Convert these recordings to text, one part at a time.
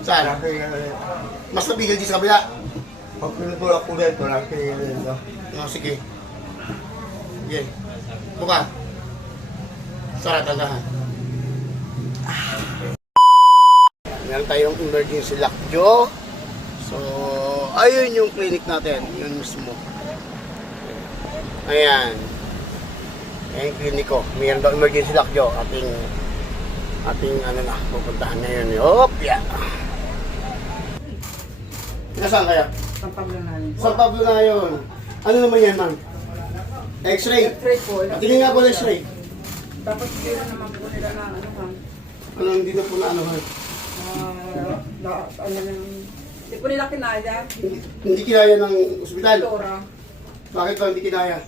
Saan? Mas nabigil di sa kabila. Pag pinutulak ko dito, nakikita dito. Sige. Sige. Buka. Sarap tandahan. Meron tayong emergency lockjaw. So, ayun yung clinic natin. Yun mismo. Ayan. Ayan yung clinic ko. Meron daw emergency lockjaw. Ating ano na, pupuntahan ngayon. Hop, yeah. Nasaan kaya? San Pablo na yun. San Pablo na yun. Ano naman yan, ma'am? X-ray. X-ray po. Tingin nga po ng X-ray. Dapat hindi na naman po nila na ano man. Ano, hindi na po na ano, ma'am? Hindi po nila kinaya. Hindi kinaya ng ospital. Tora. Bakit ba hindi kinaya?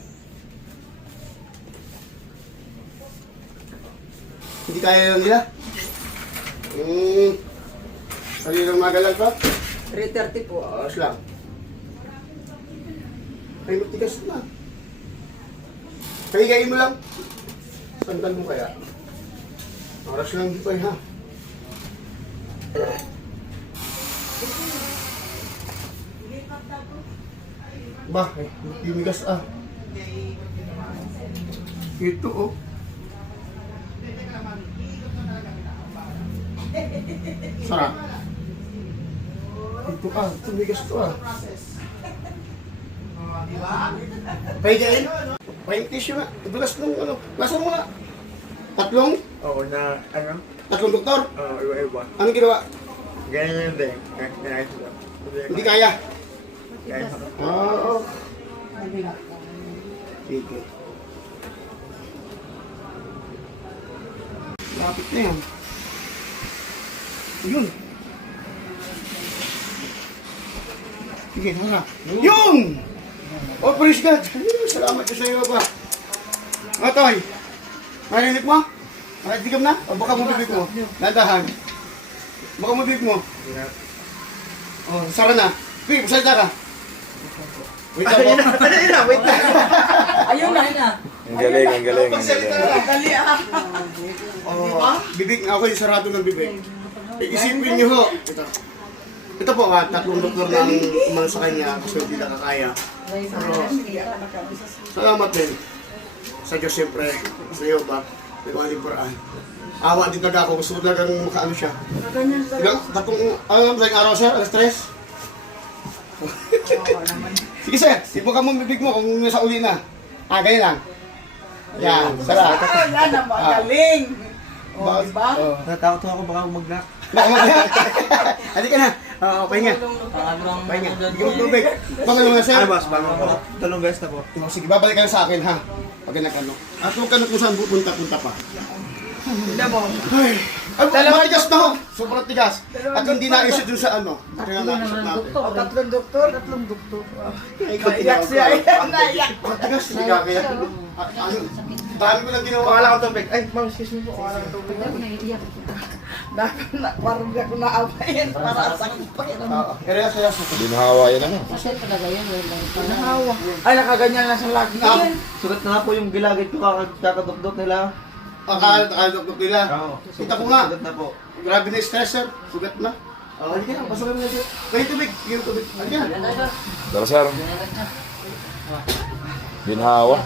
Hindi kaya lang nila? Salilang magalang pa? 3:30 po. Oras lang. Ay, matigas na. Pahigayin mo lang. Sandal mo kaya? Oras lang di pa ha. Bah, timigas ah. Ito oh. Sarap. Ito ah, tumigas to ah. Pahigayin? Pahing tissue na. Ibulas nung ano. Nasaan mo na? Tatlong? Oo, na ano? Tatlong doktor? Oo, iba-iba. Anong ginawa? Ganyan yun din. Hindi kaya. Kaya Oo. Sige. Lapit na yan. Yun. Sige, hala. Yun! Oh, praise God. Salamat ko sa iyo pa. Matoy, marinig mo? Makitigam na? O baka mo bibig mo? Nandahan. Baka mo bibig mo? Oh, sara na. Pig, salita ka. Wait lang po. wait na. Ayun na. Ang galing, ang galing, ang Pagsalita galing. na. Dali ah. Oh, bibig ako yung sarado ng bibig. Isipin niyo ho. Ito po, tatlong doktor na ang umano sa kanya kasi hindi nakakaya. Pero, salamat din. Sa Diyos siyempre, sa iyo ba, may mga libraan. Awa din talaga ako, gusto ko talagang makaano siya. Ganyan talaga. Ilang, tatlong araw sir, alas 3. Sige sir, ibuka mo ang bibig mo kung nasa uli na. Ganyan lang. Yan, sarap. Yan na magaling. Ba- Diba? Oh. Natakot ako baka mag-lock. Halika na. Oo, pahinga. Pahinga. Bigyan mo tubig. Bangalong na sir. Ay, boss, bago po. Talong guys na po. Sige, babalik ka na sa akin ha. Pag nag-ano. At huwag ka na kung saan pupunta-punta pa. Hindi mo. Ay, matigas na ho. Sobrang tigas. At hindi na-isip dun sa ano. Kaya na-isip natin. Tatlong doktor. Tatlong doktor. Ikaw, Naiyak siya. Naiyak. Matigas. Hindi ka kaya. Ano? Dami ko lang ginawa. Wala akong tubig. Ay, ma'am, excuse me po. Wala akong tubig. Parang hindi ako naawayin. Para sakit pa yun. Kaya. Binhawa yan ano. Nahawa. Ay, nakaganyan na sa lagi. Sugat na nga po yung gilagid ko kakadokdok nila. Akala-doktor nila. Oo. Kita ko nga. Sugat na po. Grabe na stress sir. Sugat na. Halika na. Pasukin mo na dito. Kaya tubig. Bigyan mo tubig. Halika na. Tara sir. Binhawa.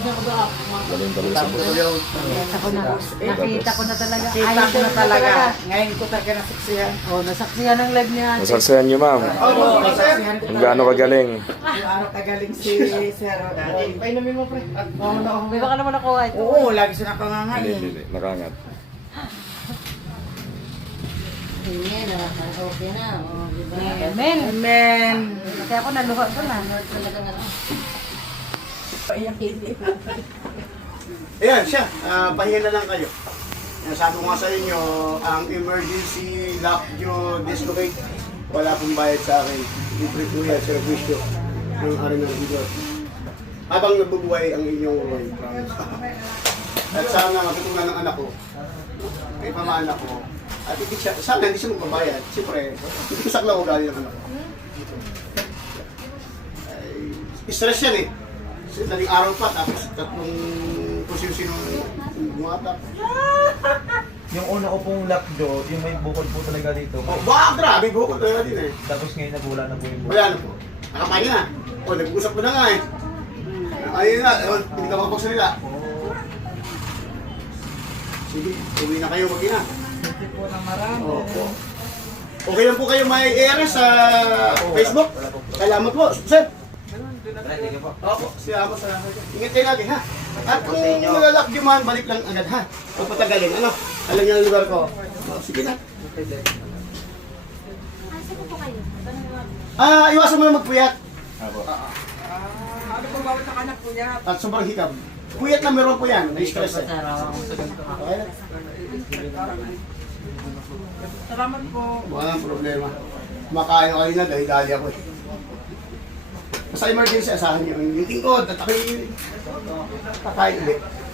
Galing talaga sa boss. Nakita ko na talaga. Kita ko na talaga. Ngayon ko talaga nasiksihan. Oh, nasaksihan ng live niya. Nasaksihan niyo ma'am. Oo, nasaksihan ko. Kung gaano kagaling. Ano kagaling si Sir. Painumin mo pre. May baka naman ako ay. Oo, lagi siya Hindi, nakangangain. hindi. Nakangat. Amen. Okay na. Oh, diba? Amen. Amen. Kaya ako naluha ko na. Ayan siya, pahinga na lang kayo. Sabi ko nga sa inyo, ang emergency lockjaw dislocate, wala pong bayad sa akin. Libre po yan, servisyo ng aring ng video. Habang nabubuhay ang inyong Roy, promise. At sana matutunan ng anak ko, may pamaanak ko, at hindi siya, sana hindi siya magbabayad. Siyempre, hindi ko sakla ugali ng anak ko. Ay, stress yan eh. Kasi daling araw pa, tapos tatlong kung sino-sino bumatak. Yung una ko pong lockjaw, yung may bukod po talaga dito. Oh, baka grabe po ko talaga din eh. Tapos ngayon nabula na po yung bukod. Wala na po. Nakapanya na. O, nag-usap ko na nga eh. Ayun na, hindi ka makapagsalita. Sige, uwi na kayo mag-ina. Hindi po na marami. Opo. Okay lang po kayo may ARS sa Facebook. Salamat po, sir. Thank you po. Opo, salamat. Ingat kayo lagi ha. At kung malalak yung man, balik lang agad ha. Huwag patagalin. Ano? Alam niyo ang lugar ko. Sige na. Iwasan mo na magpuyat. Ano po bawat sa kanak po niya? At sobrang hikab. Puyat na meron po yan. Na-stress eh. Okay na. Salamat po. Walang problema. Makain ko kanina dahil dali ako eh. Basta emergency, asahan niyo yung tingkod at ako'y kakain ulit.